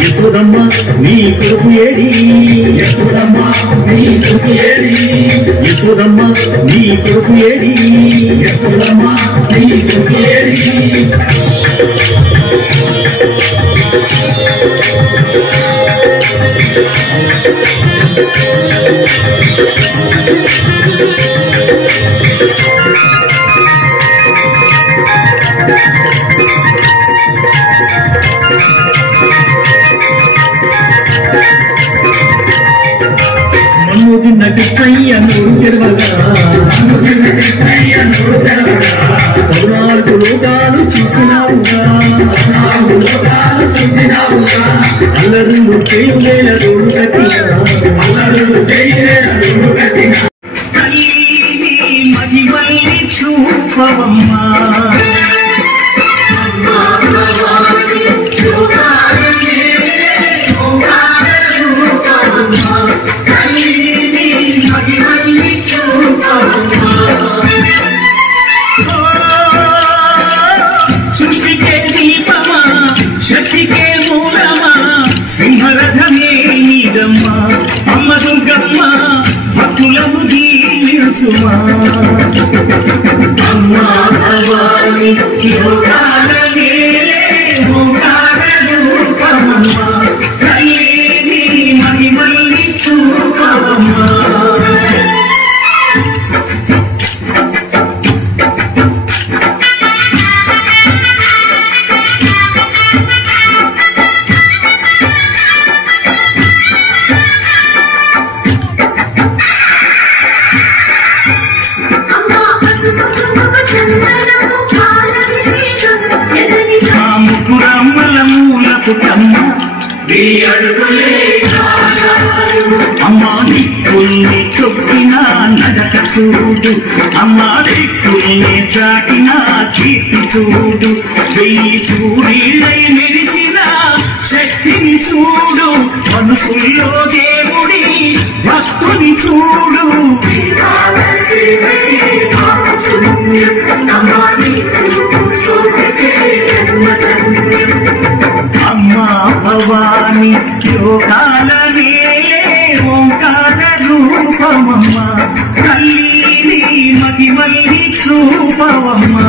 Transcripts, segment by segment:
యశోదమ్మ నీ కొడుకు ఏడి యశోదమ్మ నీ కొడుకు ఏడి యశోదమ్మ నీ కొడుకు ఏడి యశోదమ్మ నీ కొడుకు ఏడి మన్నుదిన్న కృష్ణయ్య నూరు తెరవగా పద్నాలుగు లోకాలు చూసినావుగా అల్లరులు చేయులేల రోడ్డు కట్టినా మహిమల్ని చూపవమ్మా సృష్టికే దీపమా శక్తికే మూలమా సింహరథమే నీదమ్మా అమ్మ దుర్గమ్మ భక్తులను దీవించుమా అమ్మా భవాని యోగాలనే ఓంకార రూపమమ్మా తల్లి నీ మహిమల్ని చూపవమ్మా అమ్మా దిక్కుల్ని తొక్కిన నడక చూడు అమ్మా దిక్కుల్ని దాటిన కీర్తి చూడు వెయ్యి సూర్యులై మెరిసిన శక్తిని చూడు మనుషుల్లో దేవుడి భక్తుని చూడు అమ్మా భవాని యోగాలనే ఓంకార రూపమమ్మా తల్లి మహిమల్ని చూపవమ్మా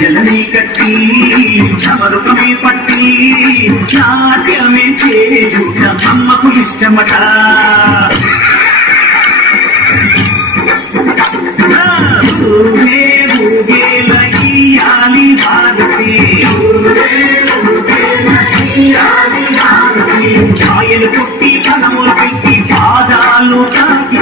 జలని కట్టి సమరుకమే పట్టి నాట్యమే చేయుట అమ్మకు ఇష్టమట. కాయలు కొట్టి కలములు పెట్టి పాదాలు తాకి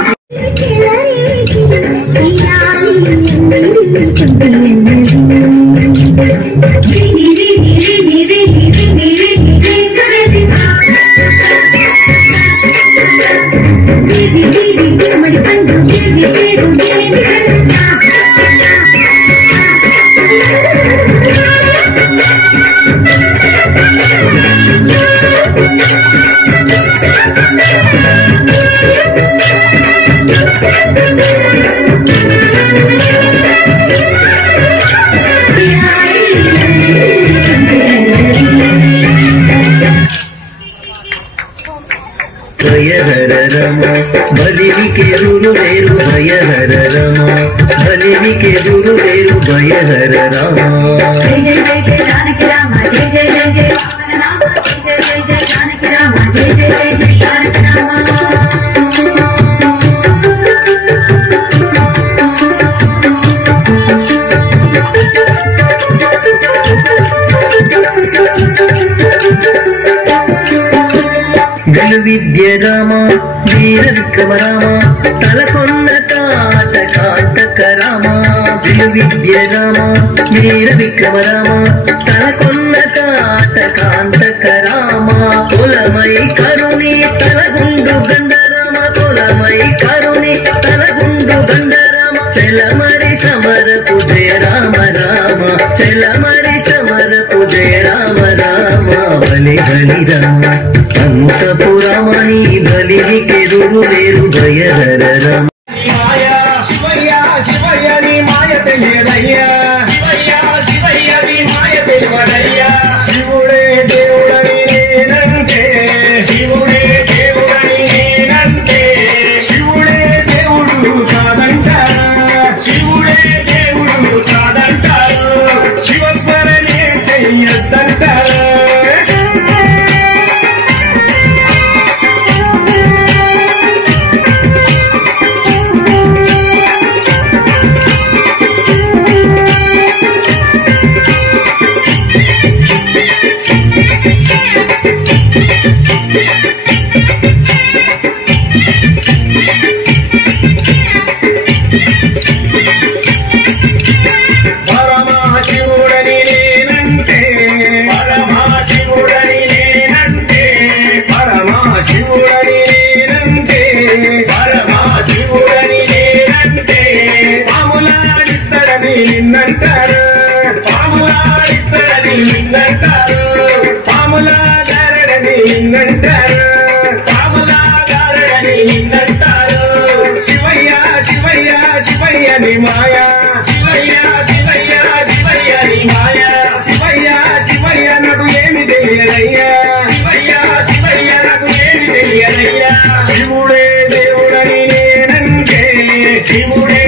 బలికి ఎదురు లేరు భయహర రమ, బలికి ఎదురు లేరు భయహర రమ. జై జై జై జై జానకి రామ, జై జై జై జై పవన రామ, జై జై జై జై జానకి రామ, జై జై జై జై తారక రామ. విలు విద్య రామ వీర విక్రమ రామ, తలకొన్న తాట కాంతక రామ. విలు విద్య రామ వీర విక్రమ రామ, తలకొన్న తాట కాంతక రామ. కులమై కరుణి తలగుండు గంధరామ, కులమై కరుణి తలగుండు గంధరామ. చెలమరి సమరపు జయ రామ రామ, చెలమరి సమరపు జయ రామ రామ. బలి బలి రామ అంతపురమణి, బలికెదురు లేరు భయహర రమ. శివయ్య శివయ్య నీ మాయ తెలియదయ్యా, శివయ్య శివయ్య నీ మాయ తెలియదయ్యా. శివుడే దేవుడని నేనంటే, శివుడే దేవుడని నేనంటే, శివుడే దేవుడు కాదంటారు, శివుడే దేవుడు కాదంటారు, శివస్మరణే చెయ్యొద్దంటారు. పరమశివుడని నేనంటే, పరమశివుడని నేనంటే, పరమశివుడని నేనంటే, పరమశివుడని నేనంటే. పాములాడిస్తాడని నిన్నంటారు, పాములాడిస్తాడని నిన్నంటారు, పాములాగారడని నిన్నంటారు, పాములాగారడని నిన్నంటారు. శివయ్య శివయ్య శివయ్య నీ మాయా, శివయ్య శివయ్య శివయ్య నీ మాయా. శివయ్య శివయ్య నాకు ఏమి తెలియదయ్యా, శివయ్య శివయ్య నాకు ఏమి తెలియదయ్యా. శివుడే దేవుడని నేనంటే, శివుడే